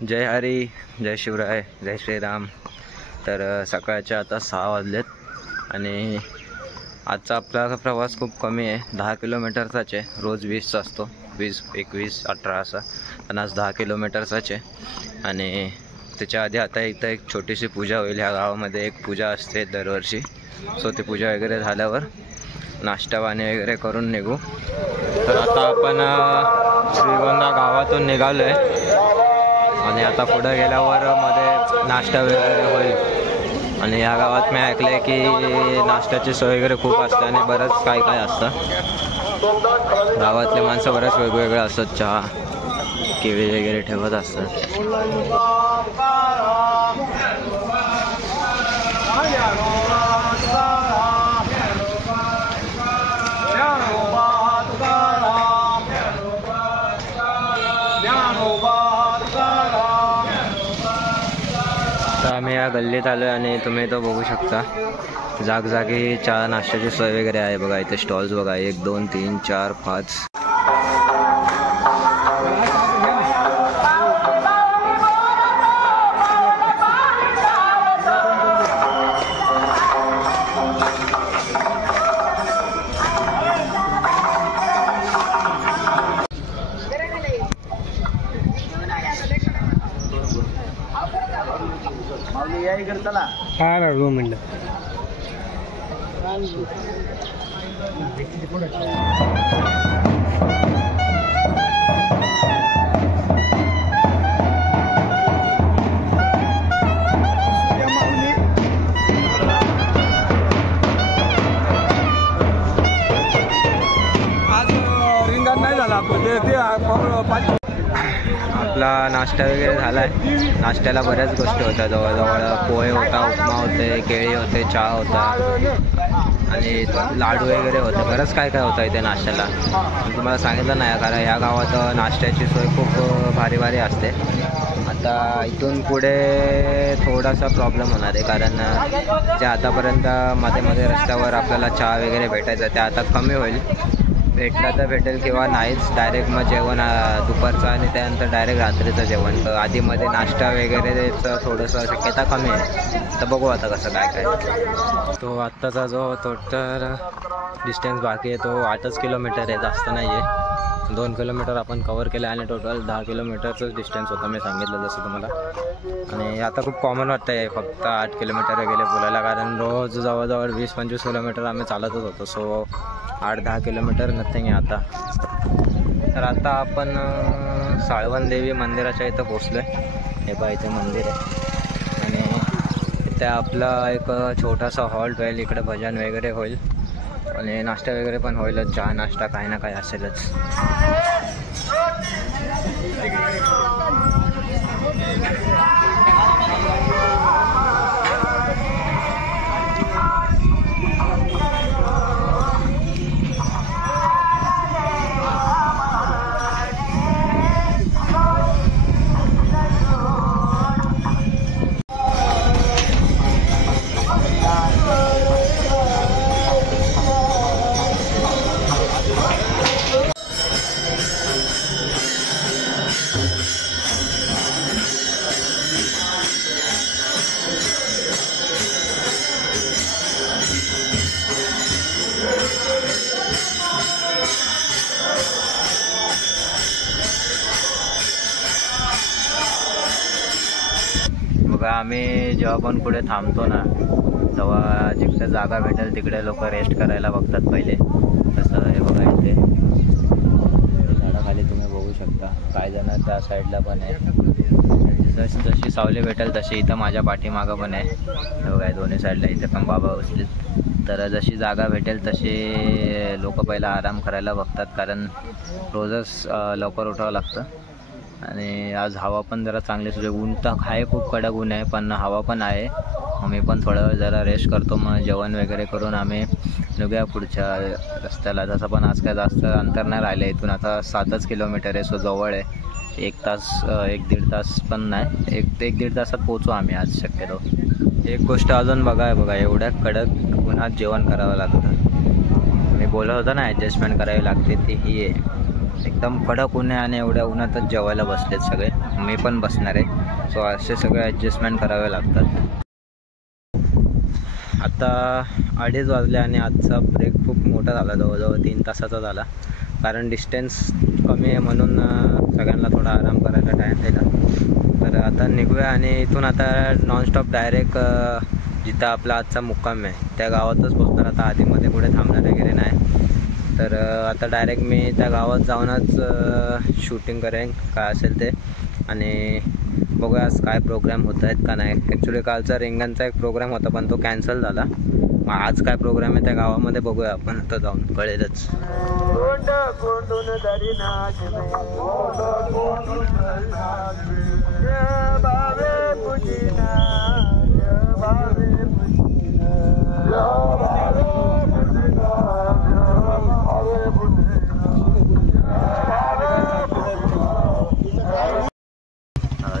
जय हरी, जय शिवराय, जय श्रीराम। तर सकाळचे आता 6 वाजलेत आणि आजचा आपला प्रवास खूप कमी आहे, 10 किलोमीटरचाच आहे। रोज 20चा असतो, 20, 21, 18 असा, पण आज 10 किलोमीटरचाच आहे। आणि त्याच्या आधी आता इथं एक छोटीशी पूजा होईल। ह्या गावामध्ये एक पूजा असते दरवर्षी, सो ती पूजा वगैरे झाल्यावर नाश्ता पाणी वगैरे करून निघू। तर आता आपण श्रीगोंदा गावातून निघालो आहे आणि आता पुढे गेल्यावर मध्ये नाश्ता वगैरे होईल। आणि या गावात मी ऐकले की नाश्त्याची सोय वगैरे खूप असते आणि बरंच काय काय असतं। गावातले माणसं बरेच वेगवेगळे असतात, चहा केळी वगैरे ठेवत असतात। तर आम्ही या गल्लीत आलो आणि तुम्ही तो बघू शकता, जागजागी चहा नाश्त्याची सोय वगैरे आहे। बघा इथे स्टॉल्स बघा, 1 2 3 4 5। काय ना रूम म्हणलं आज रिंगण नाही झाला आपला नाश्ता वगैरे झाला आहे। नाश्त्याला बऱ्याच गोष्टी होत्या, जवळजवळ पोहे होता, उपमा होते, केळी होते, चहा होता आणि लाडू वगैरे होते। बरंच काय काय होतं इथे नाश्त्याला, तुम्हाला सांगितलं नाही कारण या गावात नाश्त्याची सोय खूप भारी भारी असते। आता इथून पुढे थोडासा प्रॉब्लेम होणार आहे, कारण जे आतापर्यंत मध्ये मध्ये रस्त्यावर आपल्याला चहा वगैरे भेटायचं ते आता कमी होईल। भेटला तर भेटेल किंवा नाहीच, डायरेक्ट मग जेवण दुपारचं आणि त्यानंतर डायरेक्ट रात्रीचं जेवण। तर आधीमध्ये नाश्ता वगैरेचं थोडंसं शक्यता कमी आहे, तर बघू आता कसं काय काय। तो आत्ताचा जो टोटल डिस्टन्स बाकी आहे तो 8च किलोमीटर आहे, जास्त नाही आहे। 2 किलोमीटर आपण कवर केलं आणि टोटल 10 किलोमीटरचंच डिस्टन्स होतं, मी सांगितलं जसं तुम्हाला। आणि आता खूप कॉमन वाटतं आहे फक्त 8 किलोमीटर गेले बोलायला, कारण रोज जवळजवळ 20-25 किलोमीटर आम्ही चालतच होतो। सो 8-10 किलोमीटर नथिंग आहे आता। तर आता आपण साळवन देवी मंदिराच्या इथं पोचलो आहे। हे बघा इथे मंदिर आहे आणि इथे आपला एक छोटासा हॉल्ट होईल, इकडे भजन वगैरे होईल आणि नाश्ता वगैरे पण होईलच, चहा नाश्ता काही ना काही असेलच। बघा आम्ही जेव्हा पण पुढे थांबतो ना, तेव्हा जिकडे जागा भेटेल तिकडे लोक रेस्ट करायला बघतात पहिले। तसं हे बघा इथे झाडाखाली तुम्ही बघू शकता, काही जण त्या साईडला पण आहे। जशी सावली भेटेल तशी इथं माझ्या पाठीमागं पण आहे, हे बघा दोन्ही साईडला इथे पण बाबा बसलेत। तर जशी जागा भेटेल तशी लोक पहिला आराम करायला बघतात, कारण रोजच लवकर उठावं लागतं। आणि आज हवा पण जरा चांगली सुरू, ऊन तर आहे खूप कडक ऊन आहे, पण हवा पण आहे। मी पण थोडा वेळ जरा रेस्ट करतो, मग जेवण वगैरे करून आम्ही निघूया पुढच्या रस्त्याला। तसं पण आज काय जास्त अंतर नाही राहिलं, इथून आता 7च किलोमीटर आहे, सो जवळ आहे। 1 तास 1-1.5 तास पण नाही, 1-1.5 तासात पोचू आम्ही आज शक्यतो। एक गोष्ट अजून बघा एवढ्या कडक उन्हात जेवण करावं लागतं। मी बोलत होतो ना ॲडजस्टमेंट करावी लागते, ती ही आहे। एकदम कडक ऊन आहे आणि एवढ्या उन्हातच जेवायला बसलेत सगळे. मी पण बसणार आहे. सो असे सगळे ॲडजस्टमेंट करावे लागतात. आता 2:30 वाजले आणि आजचा ब्रेक खूप मोठा झाला, जवळजवळ 3 तासाचा झाला. कारण डिस्टन्स कमी आहे म्हणून सगळ्यांना थोडा आराम करायला टाईम दिला. तर आता निघूया आणि इथून आता नॉनस्टॉप डायरेक्ट जिथं आपला आजचा मुक्काम आहे त्या गावातच पोचणार. आता आधीमध्ये कुठे थांबणार वगैरे नाही. तर आता डायरेक्ट मी त्या गावात जाऊनच शूटिंग करेन काय असेल ते. आणि बघूया आज काय प्रोग्राम होत आहेत का नाही. ॲक्च्युली कालचा रिंगणचा एक प्रोग्राम होता पण तो कॅन्सल झाला. मग आज काय प्रोग्राम आहे त्या गावामध्ये बघूया आपण, आता जाऊन कळेलच.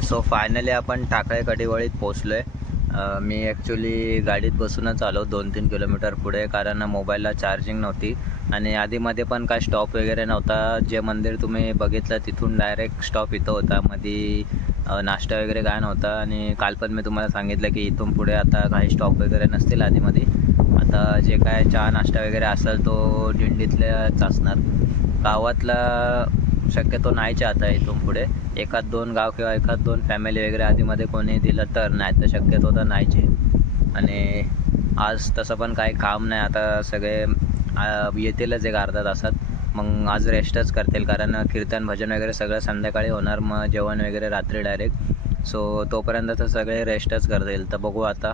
सो फायनली आपण टाकळे कडिवळीत पोचलो आहे. मी ॲक्च्युली गाडीत बसूनच आलो 2-3 किलोमीटर पुढे, कारण मोबाईलला चार्जिंग नव्हती आणि आधीमध्ये पण काय स्टॉप वगैरे नव्हता. जे मंदिर तुम्ही बघितलं तिथून डायरेक्ट स्टॉप इथं होता, मध्ये नाश्ता वगैरे काय नव्हता. आणि काल पण मी तुम्हाला सांगितलं की इथून पुढे आता काही स्टॉप वगैरे नसतील आधीमध्ये. आता जे काय चहा नाश्ता वगैरे असेल तो दिंडीतल्याच असणार. गावातला शक्यतो नाहीच आता इथून पुढे. 1-2 गाव किंवा 1-2 फॅमिली वगैरे आधीमध्ये कोणी दिलं तर, नाही तर शक्यतो तर नाहीच आहे. आणि आज तसं पण काही काम नाही. आता सगळे येतीलच एक अर्धा तासात. मग आज रेस्टच करतील कारण कीर्तन भजन वगैरे सगळं संध्याकाळी होणार. मग जेवण वगैरे रात्री डायरेक्ट. सो तोपर्यंत तर सगळे रेस्टच करतील. तर बघू आता